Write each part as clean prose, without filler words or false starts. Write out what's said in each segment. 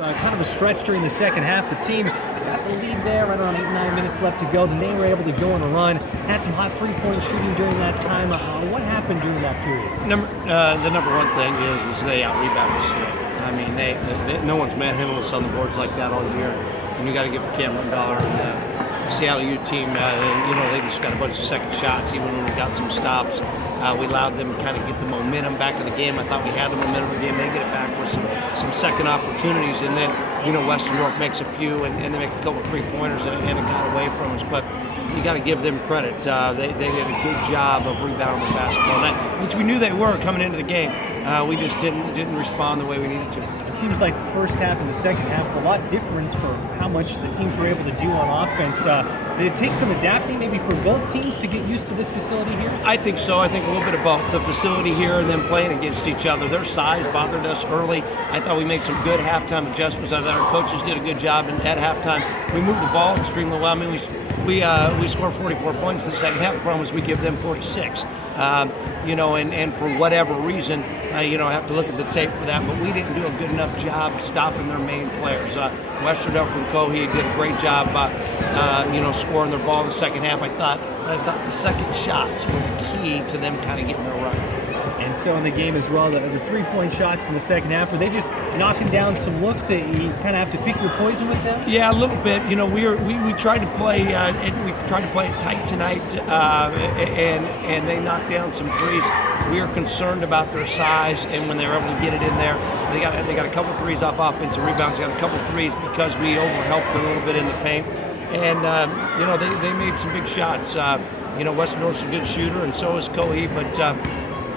Kind of a stretch during the second half. The team got the lead there, right around 8-9 minutes left to go. Then they were able to go on a run. Had some hot three-point shooting during that time. What happened during that period? The number one thing is they out-rebounded us. I mean, no one's manhandled us on the boards like that all year. And you got to give Cameron Dollar and the Seattle U team, they just got a bunch of second shots, even when we got some stops. We allowed them to kind of get the momentum back in the game. I thought we had the momentum in the game. They get it back with some second opportunities, and then Western York makes a few, and they make a couple three-pointers, and it got away from us. But you got to give them credit. They did a good job of rebounding the basketball, which we knew they were coming into the game. We just didn't respond the way we needed to. It seems like the first half and the second half a lot different for how much the teams were able to do on offense. Did it take some adapting maybe for both teams to get used to this facility here? I think so. I think a little bit of both. The facility here and then playing against each other. Their size bothered us early. I thought we made some good halftime adjustments. I thought our coaches did a good job at halftime. We moved the ball extremely well. I mean, we scored 44 points in the second half. The problem is we give them 46. And for whatever reason, I have to look at the tape for that, but we didn't do a good enough job stopping their main players. Western York and Cohee did a great job, scoring their ball in the second half. I thought the second shots were the key to them kind of getting their run. And so in the game as well, the three-point shots in the second half, were they just knocking down some looks that you kind of have to pick your poison with them? Yeah, a little bit. We tried to play it tight tonight, and they knocked down some threes. We were concerned about their size, and when they were able to get it in there, they got a couple threes off offensive rebounds. Got a couple threes because we overhelped a little bit in the paint, and they made some big shots. Western North's a good shooter, and so is Cohee, but.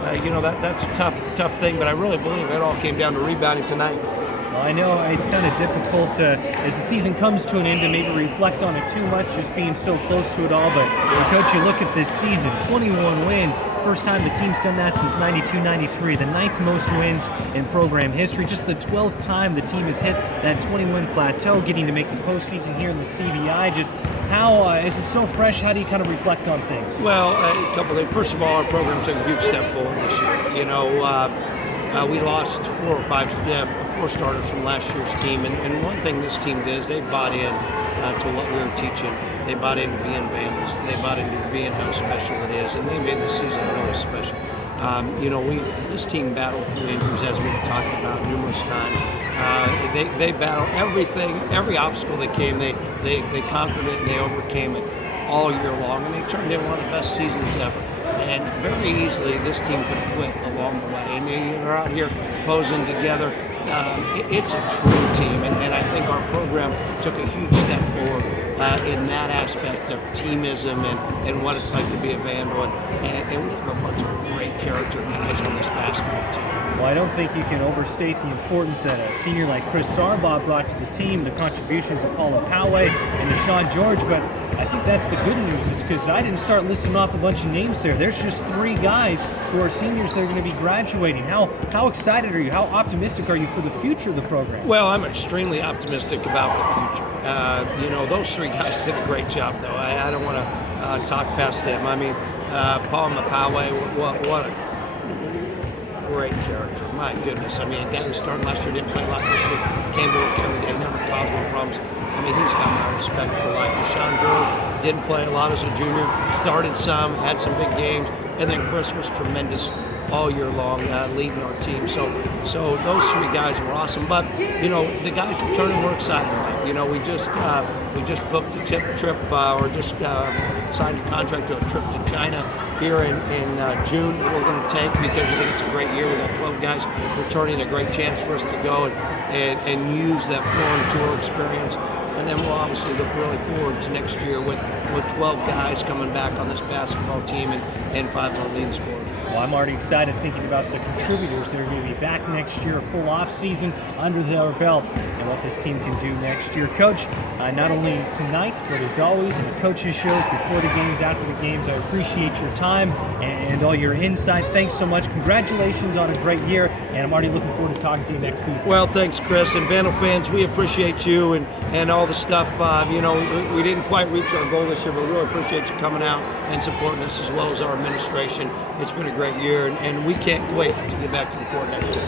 That's a tough thing, but I really believe it all came down to rebounding tonight. Well, I know it's kind of difficult as the season comes to an end to maybe reflect on it too much, just being so close to it all. But, Coach, you look at this season, 21 wins. First time the team's done that since 92-93, the 9th most wins in program history. Just the 12th time the team has hit that 20-win plateau, getting to make the postseason here in the CBI. Just how is it so fresh? How do you kind of reflect on things? Well, a couple things. First of all, our program took a huge step forward this year. We lost 4 starters from last year's team, and one thing this team did is they bought in to what we were teaching. They bought into being Vandals. They bought into being how special it is, and they made the season really special. This team battled through injuries, as we've talked about numerous times. They battled everything, every obstacle that came. They conquered it and they overcame it all year long, and they turned in one of the best seasons ever. And very easily, this team could have quit along the way. I mean, they're out here posing together. It's a true team, and I think our program took a huge step forward in that aspect of teamism and what it's like to be a Vandal. And we have a bunch of great character guys on this basketball team. Well, I don't think you can overstate the importance that a senior like Chris Sarbaugh brought to the team, the contributions of Paula Poway and Deshaun George, but I think that's the good news, is because I didn't start listing off a bunch of names there. There's just 3 guys who are seniors that are going to be graduating. How excited are you? How optimistic are you for the future of the program? Well, I'm extremely optimistic about the future. Those 3 guys did a great job, though. I don't want to talk past them. I mean, Paul Poway, what a great character. My goodness. I mean, a guy who started last year, didn't play a lot this year, came to work every day, never caused no problems. I mean, he's got my respect for life. Deshaun George didn't play a lot as a junior, started some, had some big games, and then Chris was tremendous all year long, leading our team. So those 3 guys were awesome. But the guys returning, we're excited about. We just booked a trip, or just signed a contract to a trip to China here in June that we're going to take because we think it's a great year. We got 12 guys returning, a great chance for us to go and use that foreign tour experience. And then we'll obviously look really forward to next year with 12 guys coming back on this basketball team and 5 of our leading scorers. Well, I'm already excited thinking about the contributors that are going to be back next year, a full off-season under their belt, and what this team can do next year. Coach, not only tonight, but as always in the coaches' shows, before the games, after the games, I appreciate your time and all your insight. Thanks so much. Congratulations on a great year, and I'm already looking forward to talking to you next season. Well, thanks, Chris. And Vandal fans, we appreciate you and all the stuff. We didn't quite reach our goal this year, but we really appreciate you coming out and supporting us, as well as our administration. It's been a great year, and we can't wait to get back to the court next year.